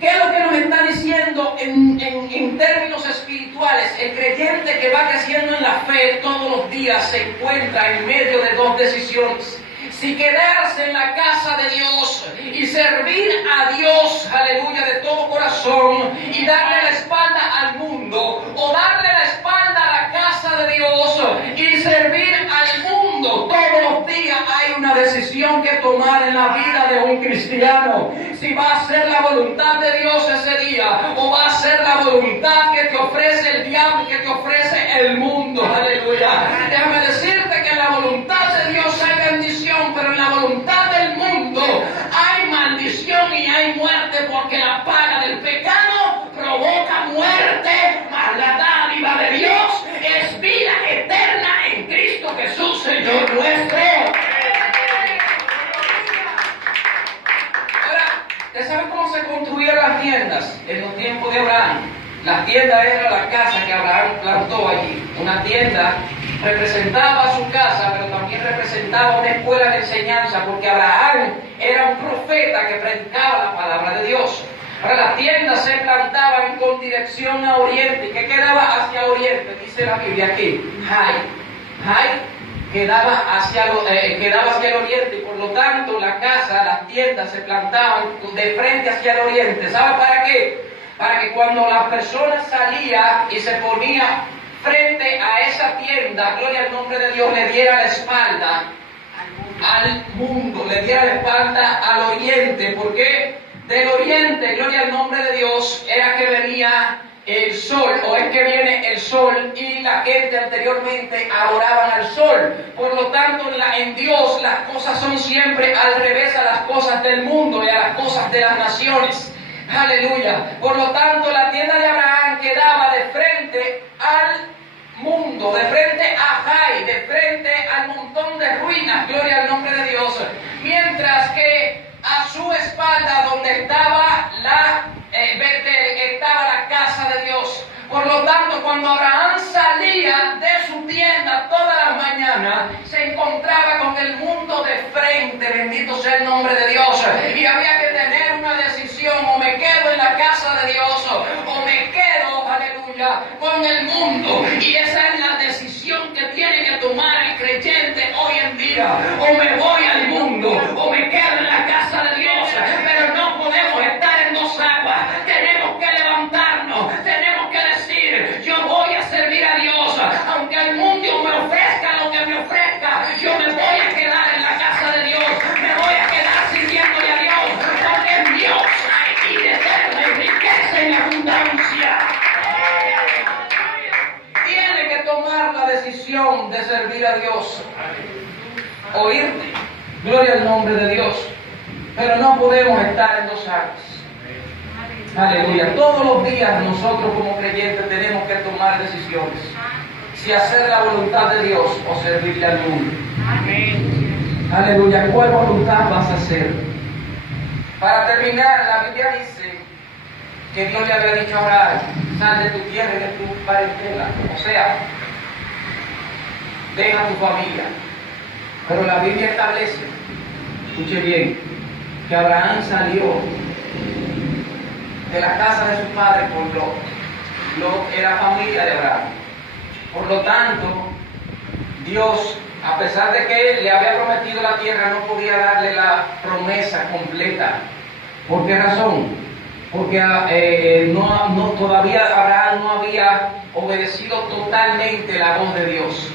¿qué es lo que nos está diciendo en términos espirituales? El creyente que va creciendo en la fe todos los días se encuentra en medio de dos decisiones. Si quedarse en la casa de Dios y servir a Dios, aleluya, de todo corazón, y darle la espalda al mundo, o darle la espalda a la casa de Dios y servir al mundo. Todos los días hay una decisión que tomar en la vida de un cristiano. Si va a ser la voluntad de Dios ese día, o va a ser la voluntad que te ofrece el diablo, que te ofrece el mundo. Aleluya. Déjame decirte que en la voluntad de Dios hay bendición, pero en la voluntad del mundo ¿Usted sabe cómo se construían las tiendas en los tiempos de Abraham? La tienda era la casa que Abraham plantó allí. Una tienda representaba su casa, pero también representaba una escuela de enseñanza, porque Abraham era un profeta que predicaba la palabra de Dios. Ahora, las tiendas se plantaban con dirección a oriente. ¿Qué quedaba hacia oriente? Dice la Biblia aquí, Jai quedaba hacia el oriente, y por lo tanto la casa, las tiendas se plantaban de frente hacia el oriente. ¿Sabe para qué? Para que cuando la persona salía y se ponía frente a esa tienda, gloria al nombre de Dios, le diera la espalda al mundo, le diera la espalda al oriente. ¿Por qué? Del oriente, gloria al nombre de Dios, era que venía el sol, o es que viene el sol, y la gente anteriormente adoraban al sol. Por lo tanto, en Dios las cosas son siempre al revés a las cosas del mundo y a las cosas de las naciones. Aleluya. Por lo tanto, la tienda de Abraham quedaba de frente al mundo, de frente a Jai, de frente al montón de ruinas, gloria al nombre de Dios. Mientras que a su espalda, donde estaba estaba la casa de Dios. Por lo tanto, cuando Abraham salía de su tienda todas las mañanas, se encontraba con el mundo de frente, bendito sea el nombre de Dios. Y había que tener una decisión: o me quedo en la casa de Dios, o me quedo, aleluya, con el mundo. Y esa es la decisión que tiene que tomar el creyente hoy en día: o me voy al mundo, o me quedo en la casa de Dios. Pero no podemos estar en dos aguas. Tenemos que levantarnos, tenemos que decir: yo voy a servir a Dios, aunque el mundo me ofrezca lo que me ofrezca, yo me voy a quedar en la casa de Dios, me voy a quedar sirviéndole a Dios, porque en Dios hay vida eterna y riqueza en abundancia. Tiene que tomar la decisión de servir a Dios, oírte, gloria al nombre de Dios, pero no podemos estar en dos aguas. Aleluya. Todos los días nosotros como creyentes tenemos que tomar decisiones: si hacer la voluntad de Dios o servirle al mundo. Amén. Aleluya. ¿Cuál voluntad vas a hacer? Para terminar, la Biblia dice que Dios le había dicho a Abraham: sal de tu tierra y de tu parentela. O sea, deja tu familia. Pero la Biblia establece, escuche bien, que Abraham salió de la casa de su padre con Lot. Lot era familia de Abraham. Por lo tanto, Dios, a pesar de que le había prometido la tierra, no podía darle la promesa completa. ¿Por qué razón? Porque todavía Abraham no había obedecido totalmente la voz de Dios.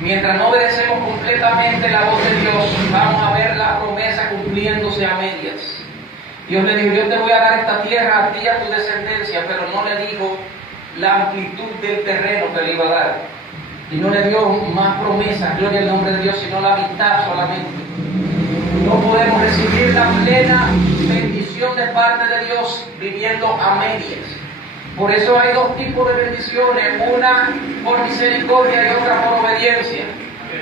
Mientras no obedecemos completamente la voz de Dios, vamos a ver la promesa cumpliéndose a medias. Dios le dijo: yo te voy a dar esta tierra a ti y a tu descendencia, pero no le dijo la amplitud del terreno que le iba a dar. Y no le dio más promesas, gloria al nombre de Dios, sino la mitad solamente. No podemos recibir la plena bendición de parte de Dios viviendo a medias. Por eso hay dos tipos de bendiciones: una por misericordia y otra por obediencia.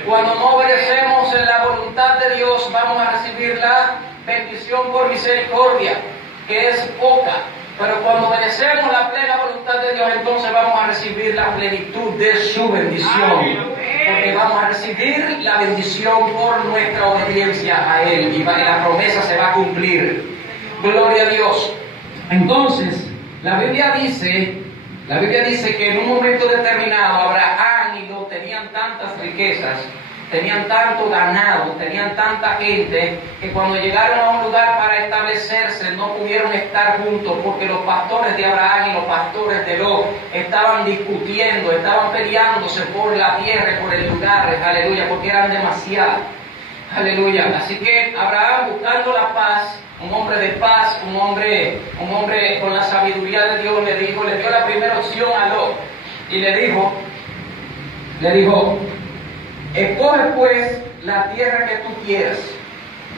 Cuando no obedecemos en la voluntad de Dios, vamos a recibir la bendición por misericordia, que es poca. Pero cuando obedecemos la plena voluntad de Dios, entonces vamos a recibir la plenitud de su bendición. Porque vamos a recibir la bendición por nuestra obediencia a Él, y la promesa se va a cumplir. Gloria a Dios. Entonces, la Biblia dice que en un momento determinado Abraham y Lot tenían tantas riquezas, tenían tanto ganado, tenían tanta gente, que cuando llegaron a un lugar para establecerse no pudieron estar juntos, porque los pastores de Abraham y los pastores de Lot estaban discutiendo, estaban peleándose por la tierra y por el lugar, aleluya, porque eran demasiados. Aleluya. Así que Abraham, buscando la paz, un hombre de paz, un hombre con la sabiduría de Dios, le dio la primera opción a Lot y le dijo, escoge pues la tierra que tú quieras,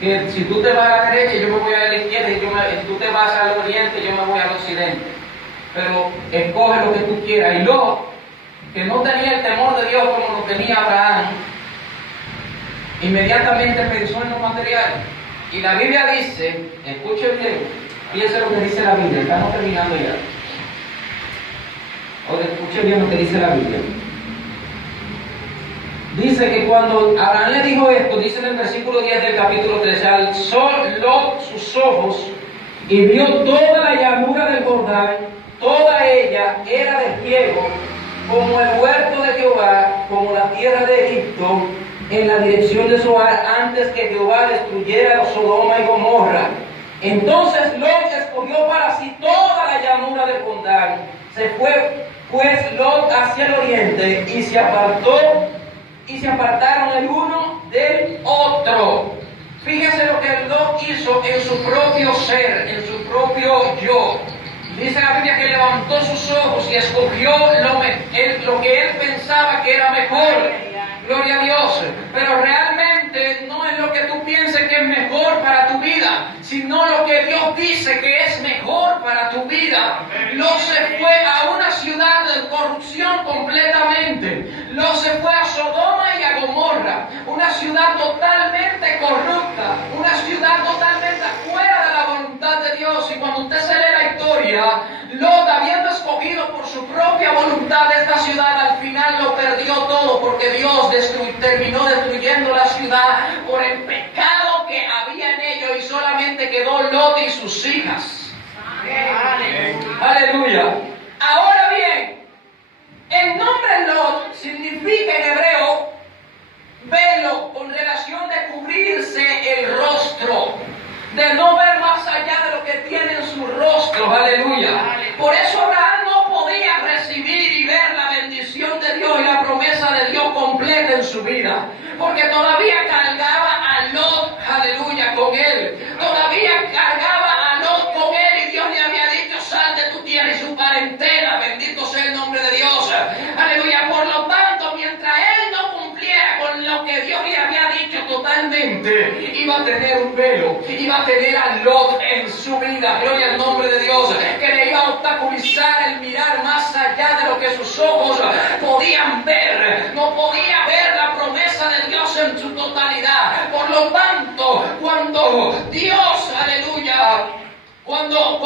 que si tú te vas a la derecha, yo me voy a la izquierda, y si tú te vas al oriente, yo me voy al occidente, pero escoge lo que tú quieras. Y Lot, que no tenía el temor de Dios como lo tenía Abraham, inmediatamente pensó en lo material. Y la Biblia dice, escuchen bien, fíjense lo que dice la Biblia, estamos terminando ya. Oye, escuchen bien lo que dice la Biblia. Dice que cuando Abraham le dijo esto, dice en el versículo 10 del capítulo 13, alzó Lot sus ojos y vio toda la llanura del Jordán, toda ella era de ciego, como el huerto de Jehová, como la tierra de Egipto, en la dirección de Zoar, antes que Jehová destruyera Sodoma y Gomorra. Entonces Lot escogió para sí toda la llanura del Jordán. Se fue pues Lot hacia el oriente y se apartaron el uno del otro. Fíjese lo que Lot hizo en su propio ser, en su propio yo. Dice la Biblia que levantó sus ojos y escogió lo que él pensaba que era mejor. Gloria a Dios. Pero realmente no es lo que tú pienses que es mejor para tu vida, sino lo que Dios dice que es mejor para tu vida. Lot se fue a una ciudad de corrupción completamente. Lot se fue a Sodoma y a Gomorra, una ciudad totalmente corrupta, una ciudad totalmente fuera de la voluntad de Dios. Y cuando usted se lee la historia, Lot, habiendo escogido por su propia voluntad esta ciudad, al final lo perdió todo, porque Dios terminó destruyendo la ciudad por el pecado que había en ello, y solamente quedó Lot y sus hijas. Aleluya. Ahora bien, el nombre Lot significa en hebreo velo, con relación de cubrirse el rostro, de no ver más allá de lo que tiene en su rostro. Aleluya. Por eso Abraham no podía recibir y ver la bendición de Dios y la promesa de Dios completa en su vida, porque todavía cargaba a Lot, aleluya, con él. Todavía cargaba a Lot con él, y Dios le había dicho: sal de tu tierra y su parentela, bendito sea el nombre de Dios. Aleluya. Por lo tanto, mientras él no cumpliera con lo que Dios le había dicho totalmente, iba a tener un velo, iba a tener a Lot en su vida, gloria al nombre de Dios, que le iba a obstaculizar el mirar más allá de lo que sus ojos podían ver. No podía ver la promesa de Dios en su totalidad. Por lo tanto, cuando Dios, aleluya, cuando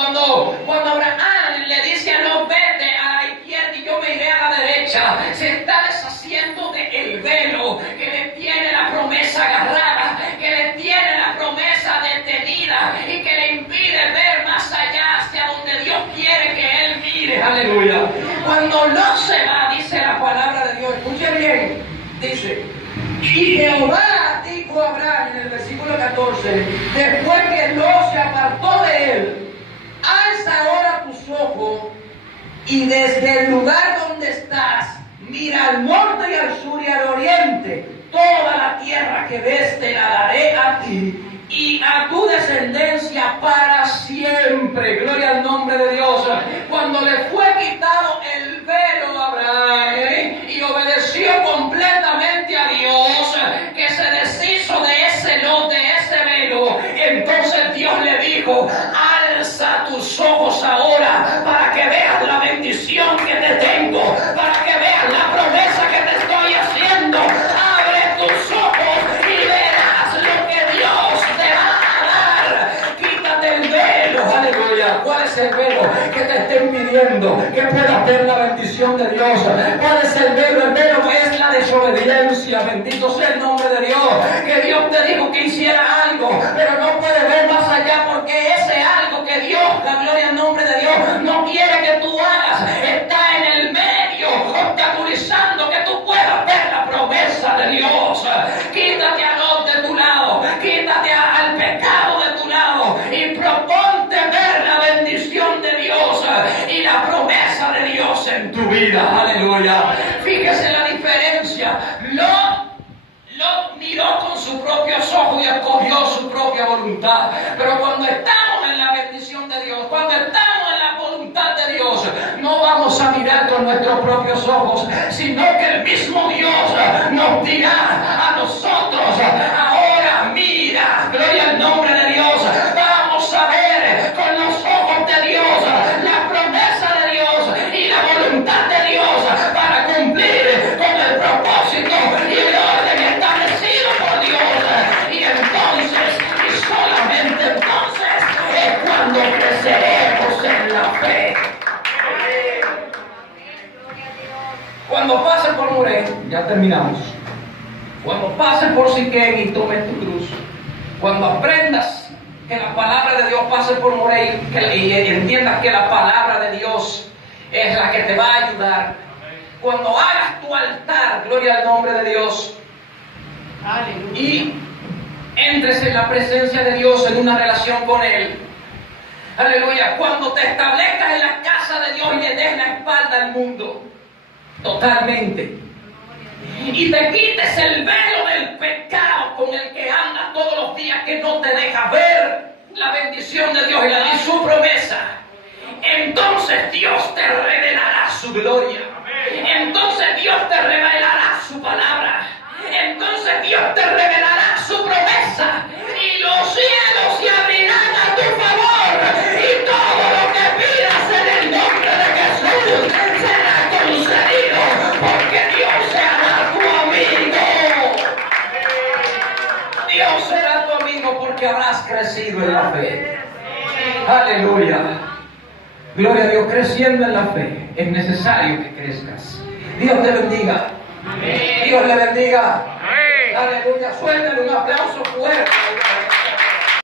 Abraham le dice a Lot: vete a la izquierda y yo me iré a la derecha, se está deshaciendo del velo que le tiene la promesa agarrada, que le tiene la promesa detenida y que le impide ver más allá, hacia donde Dios quiere que él mire. Aleluya. Cuando Lot se va, dice la palabra de Dios, escuche bien, dice: y Jehová dijo a Abraham, en el versículo 14, después que Lot se apartó de él: alza ahora tus ojos y desde el lugar donde estás, mira al norte y al sur y al oriente. Toda la tierra que ves te la daré a ti y a tu descendencia para siempre. Gloria al nombre de Dios. Cuando le fue quitado el velo a Abraham, y obedeció completamente a Dios, que se deshizo de ese Lot, de ese velo, entonces Dios le dijo: alza tus ojos ahora para que veas la bendición que te tengo, para que veas la promesa que te estoy haciendo. Abre tus ojos y verás lo que Dios te va a dar. Quítate el velo, aleluya. ¿Cuál es el velo que te está impidiendo que puedas ver la bendición de Dios? ¿Cuál es el velo? El velo es la desobediencia. Bendito sea el nombre de Dios. Que Dios te dijo que hiciera algo, pero no puedes ver más allá, porque ese algo que Dios, la gloria al nombre de Dios, no quiere que tú hagas, está en el medio, obstaculizando que tú puedas ver la promesa de Dios. Quítate a Lot de tu lado, quítate al pecado de tu lado y proponte ver la bendición de Dios y la promesa de Dios en tu vida. Aleluya. Fíjese la diferencia. Lot miró con sus propios ojos y escogió su propia voluntad. Pero cuando estamos en la bendición de Dios, cuando estamos en la voluntad de Dios, no vamos a mirar con nuestros propios ojos, sino que el mismo Dios nos dirá a nosotros: ahora mira, gloria al nombre de Dios. Vamos a ver con los ojos de Dios la promesa de Dios y la voluntad de Dios para cumplir con el propósito y el orden establecido por Dios. Y entonces, y solamente Cuando pases por Moré, ya terminamos. Cuando pases por Siquén y tomes tu cruz, cuando aprendas que la palabra de Dios pase por Moré y entiendas que la palabra de Dios es la que te va a ayudar, cuando hagas tu altar, gloria al nombre de Dios, aleluya, y entres en la presencia de Dios en una relación con Él, aleluya, cuando te establezcas en la casa de Dios y le des la espalda al mundo totalmente, y te quites el velo del pecado con el que andas todos los días, que no te deja ver la bendición de Dios y su promesa, entonces Dios te revelará su gloria, entonces Dios te revelará su palabra, entonces Dios te revelará su promesa, y los cielos se abrirán a tu favor, y todo lo que pidas en el nombre de Jesús será concedido, porque Dios será tu amigo. Dios será tu amigo porque habrás crecido en la fe. Aleluya. Gloria a Dios, creciendo en la fe. Es necesario que crezcas. Dios te bendiga. Dios le bendiga. Aleluya. Suéltale un aplauso fuerte.